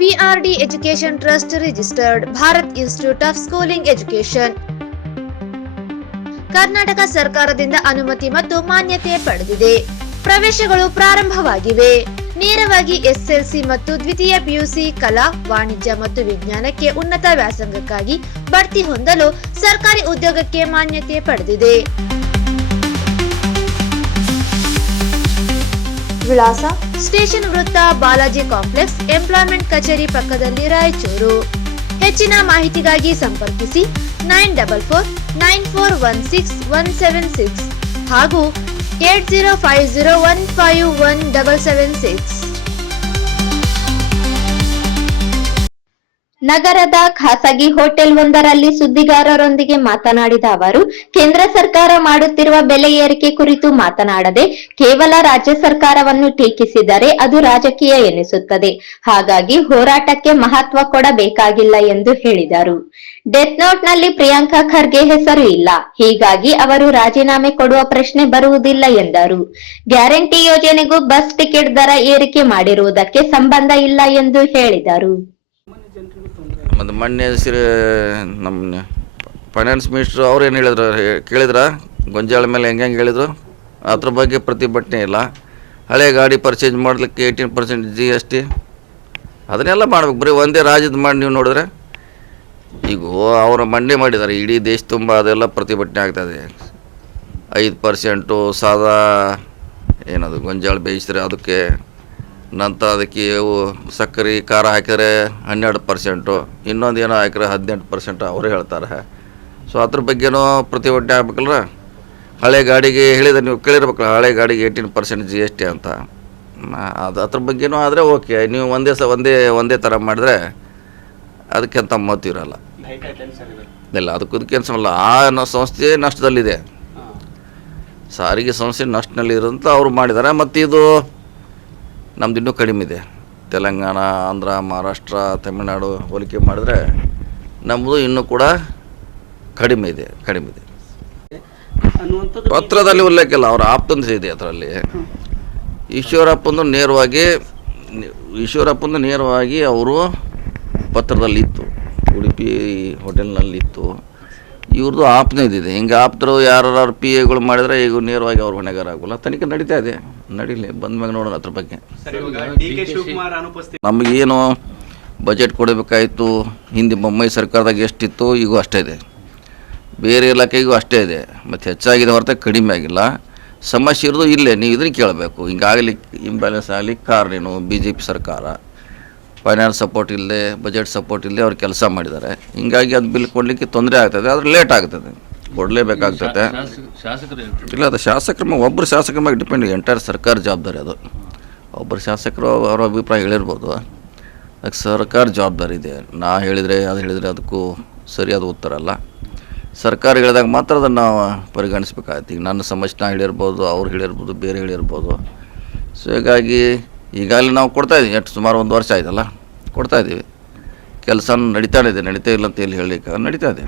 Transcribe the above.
PRD Education Trust registered Bharat Institute of Schooling Education. Karnataka ಸರ್ಕಾರದಿಂದ ಅನುಮತಿ ಮತ್ತು ಮಾನ್ಯತೆ ಪಡೆದಿದೆ. ಪ್ರವೇಶಗಳು ಪ್ರಾರಂಭವಾಗಿವೆ. ನೇರವಾಗಿ ಎಸ್ಎಲ್ಸಿ ಮತ್ತು ದ್ವಿತೀಯ ಪಿಯುಸಿ ಕಲಾ, ವಾಣಿಜ್ಯ ಮತ್ತು ವಿಜ್ಞಾನಕ್ಕೆ ಉನ್ನತ ವ್ಯಾಸಂಗಕ್ಕಾಗಿ ಬಡ್ತಿ ಹೊಂದಲು ಸರ್ಕಾರಿ ಉದ್ಯೋಗಕ್ಕೆ ಮಾನ್ಯತೆ ಪಡೆದಿದೆ. ವಿಳಾಸ: ಸ್ಟೇಷನ್ ವೃತ್ತ, ಬಾಲಾಜಿ ಕಾಂಪ್ಲೆಕ್ಸ್, ಎಂಪ್ಲಾಯ್ಮೆಂಟ್ ಕಚೇರಿ ಪಕ್ಕದಲ್ಲಿ, ರಾಯಚೂರು. ಹೆಚ್ಚಿನ ಮಾಹಿತಿಗಾಗಿ ಸಂಪರ್ಕಿಸಿ 9494161776 ಹಾಗೂ 8050151776. ನಗರದ ಖಾಸಗಿ ಹೋಟೆಲ್ ಒಂದರಲ್ಲಿ ಸುದ್ದಿಗಾರರೊಂದಿಗೆ ಮಾತನಾಡಿದ ಅವರು, ಕೇಂದ್ರ ಸರ್ಕಾರ ಮಾಡುತ್ತಿರುವ ಬೆಲೆ ಏರಿಕೆ ಕುರಿತು ಮಾತನಾಡದೆ ಕೇವಲ ರಾಜ್ಯ ಸರ್ಕಾರವನ್ನು ಟೀಕಿಸಿದರೆ ಅದು ರಾಜಕೀಯ ಎನಿಸುತ್ತದೆ. ಹಾಗಾಗಿ ಹೋರಾಟಕ್ಕೆ ಮಹತ್ವ ಕೊಡಬೇಕಾಗಿಲ್ಲ ಎಂದು ಹೇಳಿದರು. ಡೆತ್ ನೋಟ್ ನಲ್ಲಿ ಪ್ರಿಯಾಂಕಾ ಖರ್ಗೆ ಹೆಸರು ಇಲ್ಲ, ಹೀಗಾಗಿ ಅವರು ರಾಜೀನಾಮೆ ಕೊಡುವ ಪ್ರಶ್ನೆ ಬರುವುದಿಲ್ಲ ಎಂದರು. ಗ್ಯಾರಂಟಿ ಯೋಜನೆಗೂ ಬಸ್ ಟಿಕೆಟ್ ದರ ಏರಿಕೆ ಮಾಡಿರುವುದಕ್ಕೆ ಸಂಬಂಧ ಇಲ್ಲ ಎಂದು ಹೇಳಿದರು. ಮತ್ತು ಮೊನ್ನೆ ನಮ್ಮ ಫೈನಾನ್ಸ್ ಮಿನಿಸ್ಟ್ರು ಅವ್ರು ಏನು ಹೇಳಿದ್ರು ಕೇಳಿದ್ರ, ಗೊಂಜಾಳ ಮೇಲೆ ಹೆಂಗೆ ಹೇಳಿದ್ರು, ಅದ್ರ ಬಗ್ಗೆ ಪ್ರತಿಭಟನೆ ಇಲ್ಲ. ಹಳೆ ಗಾಡಿ ಪರ್ಚೇಸ್ ಮಾಡಲಿಕ್ಕೆ 18% GST ಅದನ್ನೆಲ್ಲ ಮಾಡ್ಬೇಕು. ಬರೀ ಒಂದೇ ರಾಜ್ಯದ ಮಾಡಿ ನೀವು ನೋಡಿದ್ರೆ, ಈಗ ಅವರು ಮಂಡನೆ ಮಾಡಿದ್ದಾರೆ ಇಡೀ ದೇಶ ತುಂಬ, ಅದೆಲ್ಲ ಪ್ರತಿಭಟನೆ ಆಗ್ತದೆ. 5% ಸಾದಾ ಏನದು ಗೊಂಜಾಳ ಬೇಯಿಸಿದ್ರೆ ಅದಕ್ಕೆ, ನಂತರ ಅದಕ್ಕೆ ಸಕ್ಕರೆ ಖಾರ ಹಾಕಿದರೆ 12%, ಇನ್ನೊಂದು ಏನೋ ಹಾಕಿದ್ರೆ 18% ಅವರೇ ಹೇಳ್ತಾರೆ. ಸೊ ಅದ್ರ ಬಗ್ಗೆನೂ ಪ್ರತಿಭಟನೆ ಆಗ್ಬೇಕಲ್ರ. ಹಳೆ ಗಾಡಿಗೆ ಹೇಳಿದ್ರೆ ನೀವು ಕೇಳಿರ್ಬೇಕಲ್ಲ, ಹಳೆ ಗಾಡಿಗೆ 18% GST ಅಂತ. ಅದ್ರ ಬಗ್ಗೆನೂ ಆದರೆ ಓಕೆ. ನೀವು ಒಂದೇ ಥರ ಮಾಡಿದ್ರೆ ಅದಕ್ಕೆಂತ ಮಹತ್ವ ಇರೋಲ್ಲ. ಇಲ್ಲ, ಅದಕ್ಕೆ ಅನ್ಸಲ್ಲ. ಆ ಸಂಸ್ಥೆ ನಷ್ಟದಲ್ಲಿದೆ, ಸಾರಿಗೆ ಸಂಸ್ಥೆ ನಷ್ಟದಲ್ಲಿರೋಂಥ ಅವರು ಮಾಡಿದ್ದಾರೆ. ಮತ್ತು ಇದು ನಮ್ದು ಇನ್ನೂ ಕಡಿಮೆ ಇದೆ. ತೆಲಂಗಾಣ, ಆಂಧ್ರ, ಮಹಾರಾಷ್ಟ್ರ, ತಮಿಳುನಾಡು ಹೋಲಿಕೆ ಮಾಡಿದ್ರೆ ನಮ್ಮದು ಇನ್ನೂ ಕೂಡ ಕಡಿಮೆ ಇದೆ. ಪತ್ರದಲ್ಲಿ ಉಲ್ಲೇಖ ಇಲ್ಲ, ಅವರ ಆಪ್ತಂದು ಇದೆ ಅದರಲ್ಲಿ. ಈಶ್ವರಪ್ಪಂದು ನೇರವಾಗಿ ಅವರು ಪತ್ರದಲ್ಲಿ ಇತ್ತು, ಉಡುಪಿ ಹೋಟೆಲ್ನಲ್ಲಿತ್ತು. ಇವ್ರದ್ದು ಆಪ್ತನೇ ಇದ್ದಿದೆ. ಹಿಂಗೆ ಆಪ್ತರು ಯಾರು PAಗಳು ಮಾಡಿದರೆ ಈಗ ನೇರವಾಗಿ ಅವ್ರು ಹೊಣೆಗಾರ ಆಗೋಲ್ಲ. ತನಿಖೆ ನಡೀತಾ ಇದೆ, ನಡೀಲಿ, ಬಂದ್ಮ್ಯಾಗ ನೋಡೋಣ ಅದ್ರ ಬಗ್ಗೆ. ನಮಗೇನು ಬಜೆಟ್ ಕೊಡಬೇಕಾಯಿತು, ಹಿಂದೆ ಬೊಮ್ಮಾಯಿ ಸರ್ಕಾರದಾಗ ಎಷ್ಟಿತ್ತು ಈಗೂ ಅಷ್ಟೇ ಇದೆ, ಬೇರೆ ಇಲಾಖೆಗೂ ಅಷ್ಟೇ ಇದೆ. ಮತ್ತು ಹೆಚ್ಚಾಗಿದೆ ಹೊರತು ಕಡಿಮೆ ಆಗಿಲ್ಲ. ಸಮಸ್ಯೆ ಇರೋದು ಇಲ್ಲೇ, ನೀವು ಇದನ್ನು ಕೇಳಬೇಕು. ಹಿಂಗಾಗಲಿ ಇಂಬ್ಯಾಲೆನ್ಸ್ ಆಗಲಿ ಕಾರಣೇನು? BJP ಸರ್ಕಾರ ಫೈನಾನ್ಸ್ ಸಪೋರ್ಟ್ ಇಲ್ಲದೆ, ಬಜೆಟ್ ಸಪೋರ್ಟ್ ಇಲ್ಲದೆ ಅವ್ರು ಕೆಲಸ ಮಾಡಿದ್ದಾರೆ. ಹಿಂಗಾಗಿ ಅದು ಬಿಲ್ ಕೊಡಲಿಕ್ಕೆ ತೊಂದರೆ ಆಗ್ತದೆ, ಆದರೆ ಲೇಟ್ ಆಗ್ತದೆ, ಕೊಡಲೇಬೇಕಾಗ್ತದೆ. ಇಲ್ಲ, ಅದು ಶಾಸಕರ ಒಬ್ಬರು ಶಾಸಕರ ಮೇಲೆ ಡಿಪೆಂಡ್, ಎಂಟೈರ್ ಸರ್ಕಾರ ಜವಾಬ್ದಾರಿ ಅದು. ಒಬ್ಬರು ಶಾಸಕರು ಅವರ ಅಭಿಪ್ರಾಯ ಹೇಳಿರ್ಬೋದು, ಅದಕ್ಕೆ ಸರ್ಕಾರ ಜವಾಬ್ದಾರಿ ಇದೆ. ಅದು ಹೇಳಿದರೆ ಅದಕ್ಕೂ ಸರಿಯಾದ ಉತ್ತರ ಅಲ್ಲ. ಸರ್ಕಾರ ಹೇಳಿದಾಗ ಮಾತ್ರ ಅದನ್ನು ನಾವು ಪರಿಗಣಿಸ್ಬೇಕಾಗತ್ತೆ. ಈಗ ನನ್ನ ಸಮಸ್ಯೆ ಹೇಳಿರ್ಬೋದು, ಅವ್ರು ಹೇಳಿರ್ಬೋದು, ಬೇರೆ ಹೇಳಿರ್ಬೋದು. ಸೊ ಹೀಗಾಗಿ ಈಗಾಗಲೇ ನಾವು ಕೊಡ್ತಾಯಿದ್ದೀವಿ. ಸುಮಾರು 1 ವರ್ಷ ಆಯ್ತಲ್ಲ ಕೊಡ್ತಾಯಿದ್ದೀವಿ. ಕೆಲಸ ನಡೀತಾ ಇಲ್ಲ ಅಂತ ಎಲ್ಲಿ ಹೇಳಲಿಕ್ಕೆ ನಡೀತಾ ಇದೆ.